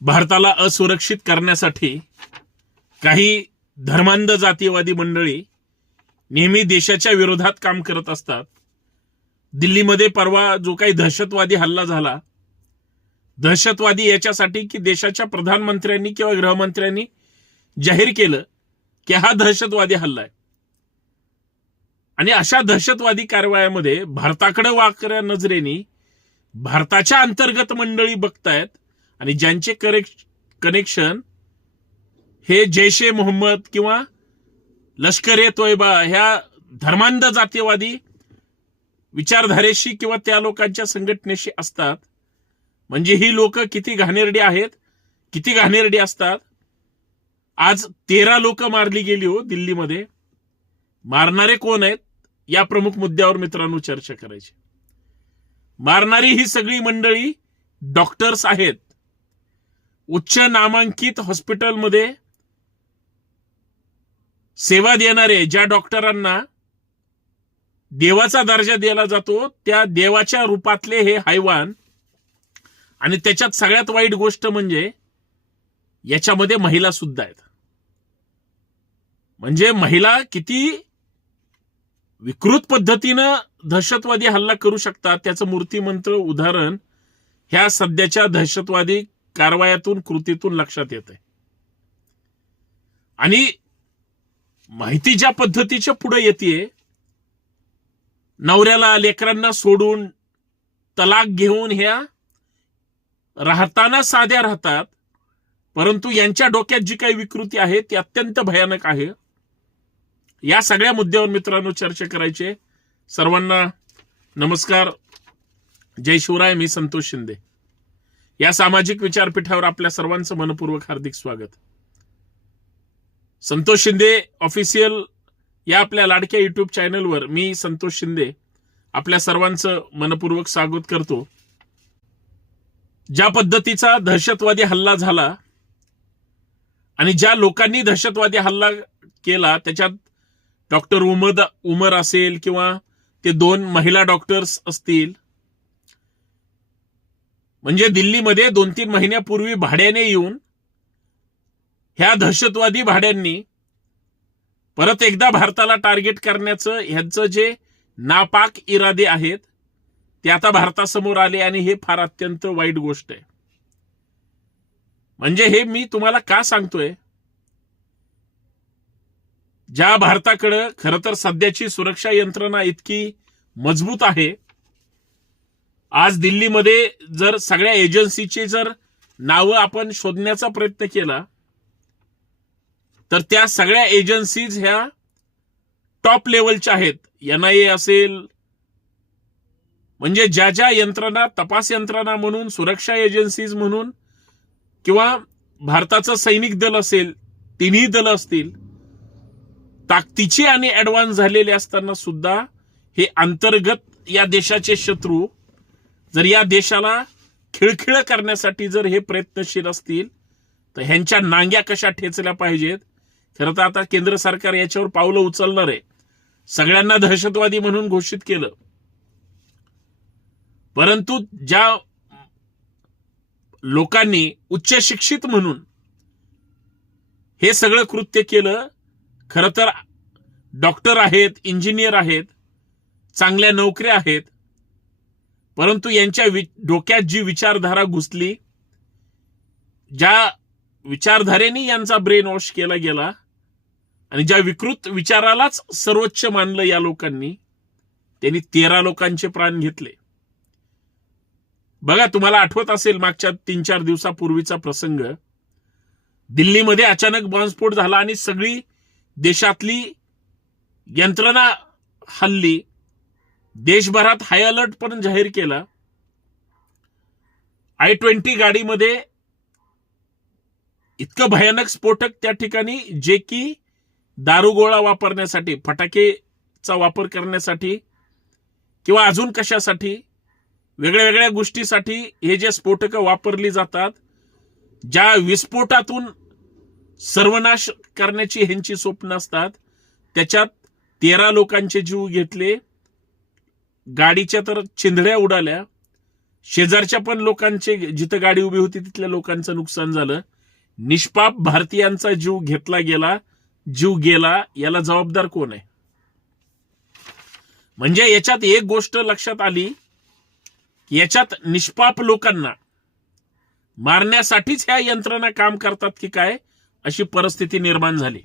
भारताला असुरक्षित करण्यासाठी काही धर्मांध जातीयवादी मंडळी नेहमी देशाच्या विरोधात काम करत असतात. दिल्लीमध्ये परवा जो काही दहशतवादी हल्ला झाला दहशतवादी याच्यासाठी की देशाच्या प्रधानमंत्र्यांनी किंवा गृहमंत्र्यांनी जाहीर केलं की हा दहशतवादी हल्ला आहे. आणि अशा दहशतवादी कारवायामध्ये भारताकडे वाकऱ्या नजरेने भारताच्या अंतर्गत मंडळी बघतायत आणि ज्यांचे करेक्ट कनेक्शन हे जैश ए मोहम्मद किंवा लष्कर ए तोयबा ह्या धर्मांध जातीयवादी विचारधारेशी किंवा त्या लोकांच्या संघटनेशी असतात. म्हणजे ही लोक किती घाणेरडी आहेत किती घाणेरडी असतात. आज तेरा लोक मारली गेली हो दिल्लीमध्ये. मारणारे कोण आहेत या प्रमुख मुद्द्यावर मित्रांनो चर्चा करायची. मारणारी ही सगळी मंडळी डॉक्टर्स आहेत. उच्च नामांकित हॉस्पिटलमध्ये सेवा देणारे ज्या डॉक्टरांना देवाचा दर्जा दिला जातो त्या देवाच्या रूपातले हे हैवान आणि त्याच्यात सगळ्यात वाईट गोष्ट म्हणजे याच्यामध्ये महिला सुद्धा आहेत. म्हणजे महिला किती विकृत पद्धतीनं दहशतवादी हल्ला करू शकतात त्याचं मूर्तिमंत्र उदाहरण ह्या सध्याच्या दहशतवादी कारवायातून कृतीतून लक्षात येत आहे आणि माहिती ज्या पद्धतीच्या पुढे येते नवऱ्याला लेकरांना सोडून तलाक घेऊन ह्या राहताना साध्या राहतात परंतु यांच्या डोक्यात जी काही विकृती आहे ती अत्यंत भयानक आहे. या सगळ्या मुद्द्यावर मित्रांनो चर्चा करायचे. सर्वांना नमस्कार. जय शिवराय मी संतोष शिंदे. या सामाजिक विचारपीठावर आपल्या सर्वांचं मनपूर्वक हार्दिक स्वागत. संतोष शिंदे ऑफिशियल या आपल्या लाडक्या युट्यूब चॅनलवर मी संतोष शिंदे आपल्या सर्वांचं मनपूर्वक स्वागत करतो. ज्या पद्धतीचा दहशतवादी हल्ला झाला आणि ज्या लोकांनी दहशतवादी हल्ला केला त्याच्यात डॉक्टर उमद उमर असेल किंवा ते दोन महिला डॉक्टर्स असतील म्हणजे दिल्लीमध्ये दोन तीन महिन्यापूर्वी भाड्याने येऊन ह्या दहशतवादी भाड्यांनी परत एकदा भारताला टार्गेट करण्याचं ह्यांचं जे नापाक इरादे आहेत ते आता भारतासमोर आले आणि हे फार अत्यंत वाईट गोष्ट आहे. म्हणजे हे मी तुम्हाला का सांगतोय? ज्या भारताकडं खरं तर सध्याची सुरक्षा यंत्रणा इतकी मजबूत आहे आज दिल्लीमध्ये जर सगळ्या एजन्सीचे जर नावं आपण शोधण्याचा प्रयत्न केला तर त्या सगळ्या एजन्सीज ह्या टॉप लेवलच्या आहेत. एन आय ए असेल म्हणजे ज्या ज्या यंत्रणा तपास यंत्रणा म्हणून सुरक्षा एजन्सीज म्हणून किंवा भारताचं सैनिक दल असेल तिन्ही दल असतील ताकदीचे आणि ऍडव्हान्स झालेले असताना सुद्धा हे अंतर्गत या देशाचे शत्रू जर या देशाला खिळखिळ करण्यासाठी जर हे प्रयत्नशील असतील तर ह्यांच्या नांग्या कशा ठेचल्या पाहिजेत? खरं तर आता केंद्र सरकार याच्यावर पावलं उचलणार आहे. सगळ्यांना दहशतवादी म्हणून घोषित केलं. परंतु ज्या लोकांनी उच्च शिक्षित म्हणून हे सगळं कृत्य केलं खरं तर डॉक्टर आहेत इंजिनियर आहेत चांगल्या नोकऱ्या आहेत परंतु यांच्या वि- डोक्यात जी विचारधारा घुसली ज्या विचारधारेने यांचा ब्रेन वॉश केला गेला आणि ज्या विकृत विचारालाच सर्वोच्च मानलं या लोकांनी त्यांनी तेरा लोकांचे प्राण घेतले. बघा तुम्हाला आठवत असेल मागच्या तीन चार दिवसापूर्वीचा प्रसंग. दिल्लीमध्ये अचानक बॉम्बस्फोट झाला आणि सगळी देशातली यंत्रणा हल्ली देशभरात हाय अलर्ट पण जाहीर केला. आय ट्वेंटी गाडीमध्ये इतकं भयानक स्फोटक त्या ठिकाणी जे की दारुगोळा वापरण्यासाठी फटाकेचा वापर करण्यासाठी किंवा अजून कशासाठी वेगळ्या वेगळ्या गोष्टीसाठी हे जे स्फोटक वापरली जातात ज्या विस्फोटातून सर्वनाश करण्याची ह्यांची स्वप्न असतात त्याच्यात तेरा लोकांचे जीव घेतले. गाडीच्या तर चिंधड्या उडाल्या. शेजारच्या पण लोकांचे जिथं गाडी उभी होती तिथल्या लोकांचं नुकसान झालं. निष्पाप भारतीयांचा जीव घेतला गेला. जीव गेला याला जबाबदार कोण आहे? म्हणजे याच्यात एक गोष्ट लक्षात आली याच्यात निष्पाप लोकांना मारण्यासाठीच ह्या यंत्रणा काम करतात की काय अशी परिस्थिती निर्माण झाली.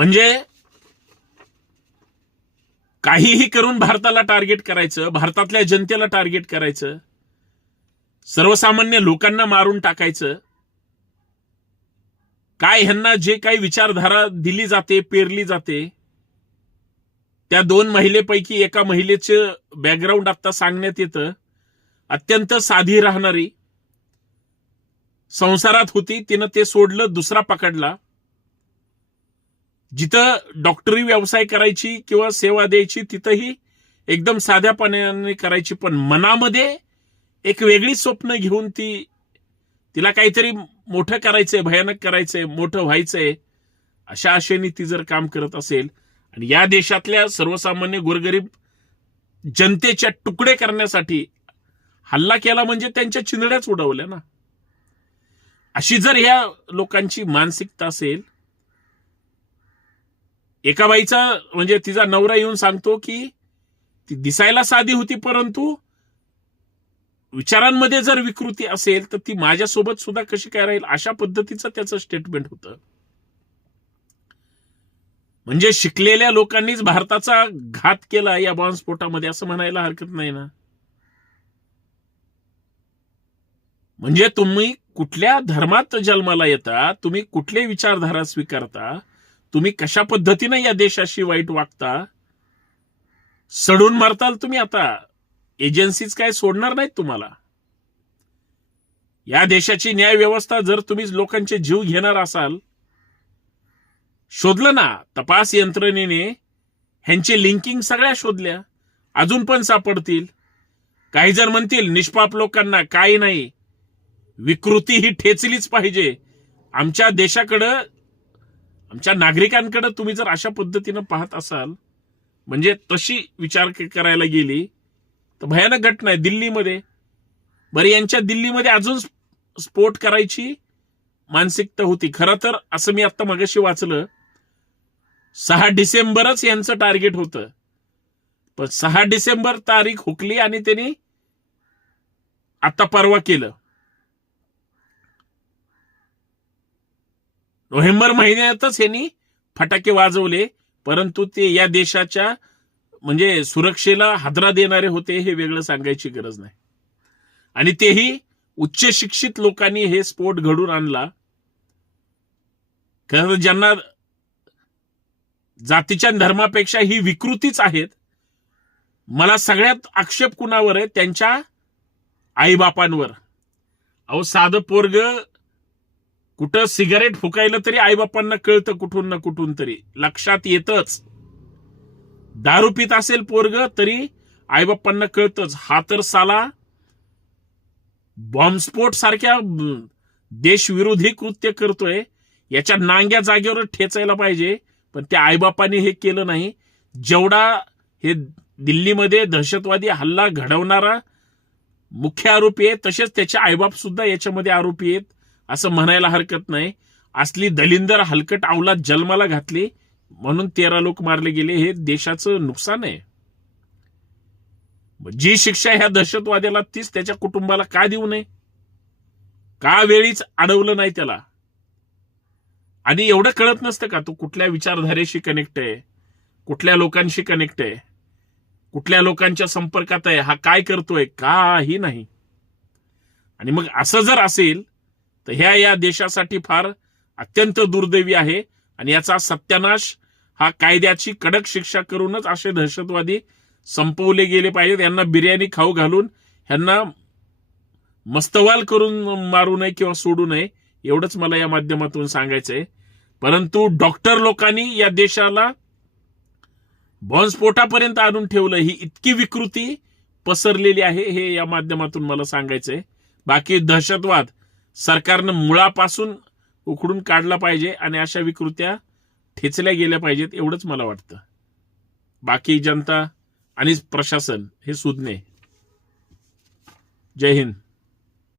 म्हणजे काहीही करून भारताला टार्गेट करायचं भारतातल्या जनतेला टार्गेट करायचं सर्वसामान्य लोकांना मारून टाकायचं काय ह्यांना जे काही विचारधारा दिली जाते पेरली जाते त्या दोन महिलेपैकी एका महिलेचं बॅकग्राऊंड आता सांगण्यात येतं. अत्यंत साधी राहणारी संसारात होती तिनं ते सोडलं दुसरा पकडला. जिथं डॉक्टरी व्यवसाय करायची किंवा सेवा द्यायची तिथंही एकदम साध्यापणाने करायची. पण मनामध्ये एक वेगळी स्वप्न घेऊन ती तिला काहीतरी मोठं करायचंय भयानक करायचंय मोठं व्हायचंय अशा आशेने ती जर काम करत असेल आणि या देशातल्या सर्वसामान्य गोरगरीब जनतेच्या तुकडे करण्यासाठी हल्ला केला म्हणजे त्यांच्या चिंदड्याच उडवल्या ना. अशी जर ह्या लोकांची मानसिकता असेल एका बाईचा म्हणजे तिचा नवरा येऊन सांगतो की ती दिसायला साधी होती परंतु विचारांमध्ये जर विकृती असेल तर ती माझ्यासोबत सुद्धा कशी काय राहील? अशा पद्धतीचं त्याचं स्टेटमेंट होतं. म्हणजे शिकलेल्या लोकांनीच भारताचा घात केला या बॉम्बस्फोटामध्ये असं म्हणायला हरकत नाही ना? म्हणजे तुम्ही कुठल्या धर्मात जन्माला येता तुम्ही कुठले विचारधारा स्वीकारता तुम्ही कशा पद्धतीने या देशाशी वाईट वागता? सडून मारताल तुम्ही आता. एजन्सीज काय सोडणार नाहीत तुम्हाला. या देशाची न्याय व्यवस्था जर तुम्ही लोकांचे जीव घेणार असाल शोधलं ना तपास यंत्रणेने ह्यांची लिंकिंग सगळ्या शोधल्या. अजून पण सापडतील. काही जण म्हणतील निष्पाप लोकांना काही नाही. विकृती ही ठेचलीच पाहिजे. आमच्या देशाकडं आमच्या नागरिकांकडे तुम्ही जर अशा पद्धतीनं पाहत असाल म्हणजे तशी विचार करायला गेली तर भयानक घटना आहे दिल्लीमध्ये. बरं यांच्या दिल्लीमध्ये अजून स्फोट करायची मानसिकता होती. खरं तर असं मी आता मगाशी वाचलं. सहा डिसेंबरच यांचं टार्गेट होतं. पण सहा डिसेंबर तारीख हुकली आणि त्यांनी आता परवा केलं. नोव्हेंबर महिन्यातच यांनी फटाके वाजवले परंतु ते या देशाच्या म्हणजे सुरक्षेला हादरा देणारे होते हे वेगळं सांगायची गरज नाही. आणि तेही उच्च शिक्षित लोकांनी हे स्फोट घडून आणला. खरं तर ज्यांना जातीच्या धर्मापेक्षा ही विकृतीच आहेत मला सगळ्यात आक्षेप कुणावर आहे? त्यांच्या आईबापांवर. अहो साधं पोरग कुठं सिगारेट फुकायला तरी आईबापांना कळतं कुठून ना कुठून तरी. लक्षात येतच. दारू पित असेल पोरग तरी आईबापांना कळतच. हा तर साला बॉम्बस्फोट सारख्या देशविरोधी कृत्य करतोय. याच्या नांग्या जागेवर ठेचायला पाहिजे. पण त्या आईबापांनी हे केलं नाही. जेवढा हे दिल्लीमध्ये दहशतवादी हल्ला घडवणारा मुख्य आरोपी आहे तसेच त्याचे आईबाप सुद्धा याच्यामध्ये आरोपी आहेत. असं म्हणायला हरकत नाही. असली दलिंदर हलकट अवलाद जन्माला घातली म्हणून तेरा लोक मारले गेले हे देशाचं नुकसान आहे. जी शिक्षा ह्या दहशतवाद्याला तीच त्याच्या कुटुंबाला का देऊ नये? का वेळीच अडवलं नाही त्याला? आणि एवढं कळत नसतं का तो कुठल्या विचारधारेशी कनेक्ट आहे? कुठल्या लोकांशी कनेक्ट आहे? कुठल्या लोकांच्या संपर्कात आहे? हा काय करतोय? काही नाही. आणि मग असं जर असेल तर ह्या या देशासाठी फार अत्यंत दुर्दैवी आहे. आणि याचा सत्यानाश हा कायद्याची कडक शिक्षा करूनच असे दहशतवादी संपवले गेले पाहिजेत. यांना बिर्याणी खाऊ घालून ह्यांना मस्तवाल करून मारू नये किंवा सोडू नये एवढंच मला या माध्यमातून सांगायचंय. परंतु डॉक्टर लोकांनी या देशाला बॉम्बस्फोटापर्यंत आणून ठेवलं. ही इतकी विकृती पसरलेली आहे हे या माध्यमातून मला सांगायचंय. बाकी दहशतवाद सरकारनं मुळापासून उखडून काढला पाहिजे आणि अशा विकृत्या ठेचल्या गेल्या पाहिजेत एवढंच मला वाटतं. बाकी जनता आणि प्रशासन हे सुज्ञ जय हिंद.